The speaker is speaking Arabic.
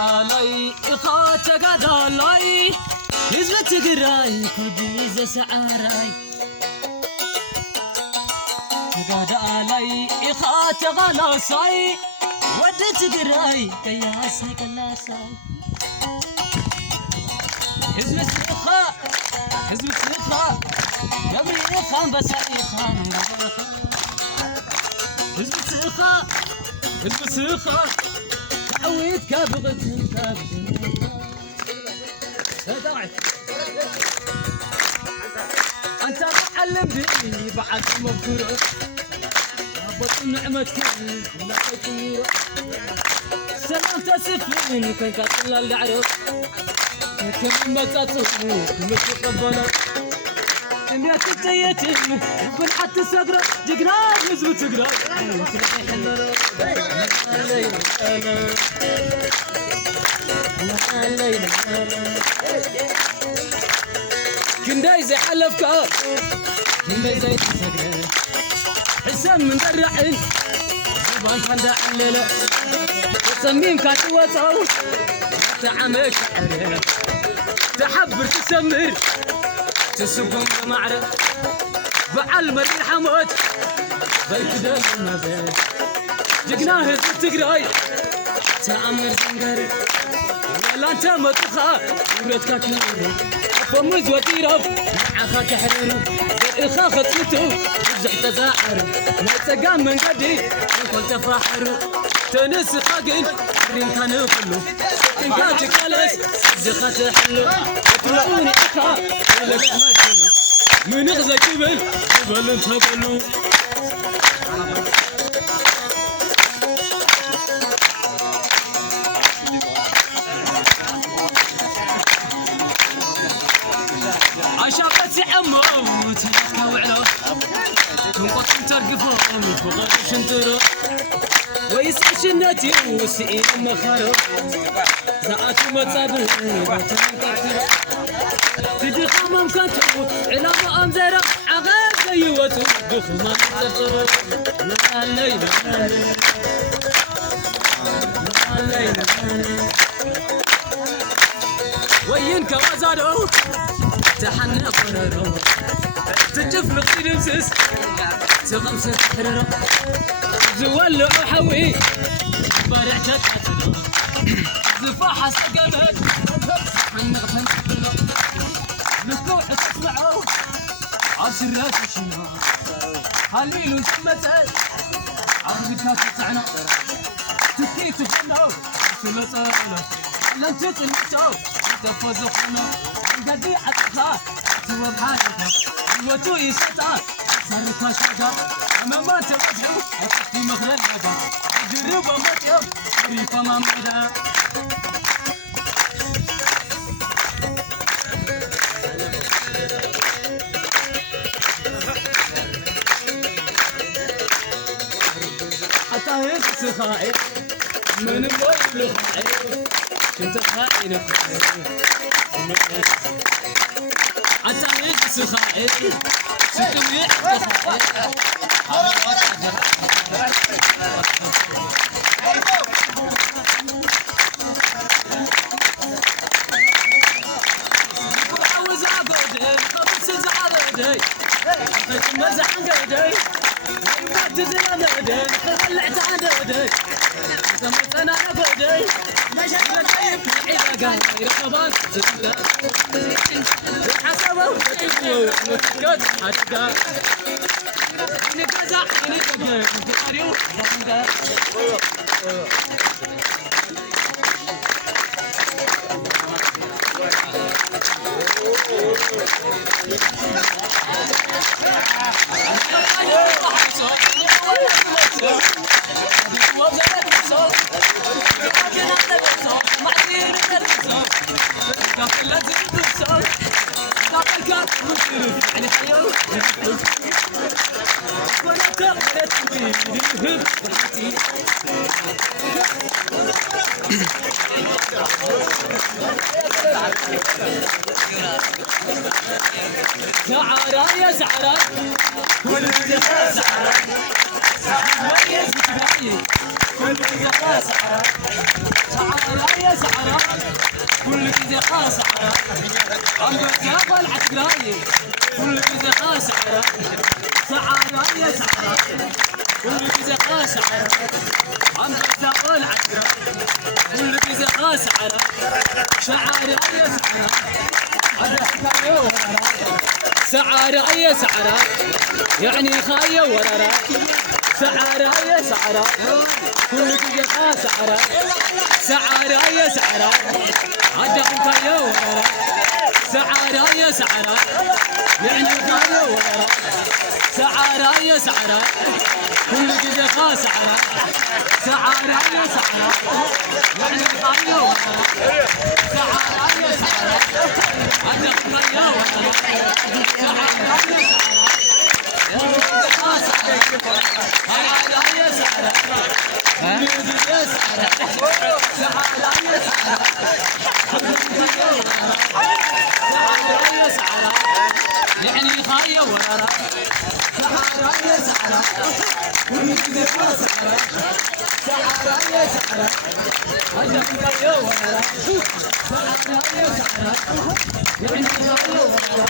علي إخاتك علي حزب تقراي كل سعراي قاد علي إخاتك على صاي ودت تقراي كياسي كلا صاي حزب السخاء قبل إخان بس إخان حزب السخاء تعويد كابغت أنت معلم بي بعد مبكورة بطل نعمتك لا تكورة سلام تسفين كن كاتل العرب كم ما تطلب متقبلة كم يا تجيتم وبنحط سقرة جقنا نزل تقرا كنداي زي حلفك كنداي زي تسقرة حسام من درعين زبان خندع الليلة تصميم كاتوة تعمل شعر تحبر تسمر تسبهم بمعرف بعلم الريحة موت بيت دم المبيت جقناه تقراي تأمر زنقر ولا انت مطخة ورد كاكيرو فمز وطيرف معاخا كحريرو إخا خطيتو رجع تزاحر ما يتقام من قدي يكون تفاحرو تنس خاقين رين كانوا كله إن كانت كالس زخات حلو يطلعوني أخا إلك ما كله من غزة جبل انت قلو عشاقتي عمو تلقى وعلو تنقط ترقفهم فوق شنترو ويسع شنتي وسئين مخارو زعاتي متصابه تجي خمم كنتو علامة أمزرة عغاب زيوتو دخمة متصابه وين كوازارو تحنى قرارو تجف لقصير مسس تغمسة حرارو زوال حوي بارع تكاتلو زفاحة سقمت حنغتن تقلو نكوح تسمعو عشرات شنو هالميلو سمتت عربكات تسعنا تكيت تفنو سمتالو لن تتلمتو تفوزقنا قدي عطها توب حالك وتو يسطا صارت شجر اما ما تبحو في مخرج لك جرب مطيب ريف مامدا حتى هيك سخائي من الويل خائي كنت خائن حتى يجلس خائف ستوي وعاوز عبدي خبز زعردي مزح قدي تزلنا دي طلعت عددي سمعت انا بدي مشاكل طيب العيله قال يرقبان زبده حسبوا وتقوا وتقد حتى نكزع نكبر نتقريو زنده زعرا يا زعرا ولد زعرا مميز بتبعي كل كذا سعرة سعرة يا سعرة كل كذا سعرة عم بتجاب العتقراي كل كذا سعرة سعرة يا سعرة كل كذا سعرة عم بتجاب العتقراي كل كذا سعرة سعرة يا سعرة سعرة يا سعرة يعني خاية ورا سعرة يا سعرة كل كذا سعرة سعرة يا سعرة عجب خاية ورا سعرة يا سعرة يعني خاية ورا سعرة يا سعرة كل كذا سعرة سعرة يا سعرة يعني خاية ورا سعرة يا سعرة عجب خاية ورا سعرة يا يعني خاية ورا سعرة يا سعرة كل كذا سعرة سعرة يا سعرة هذا خاية ورا سعرة يا سعرة يعني خاية ورا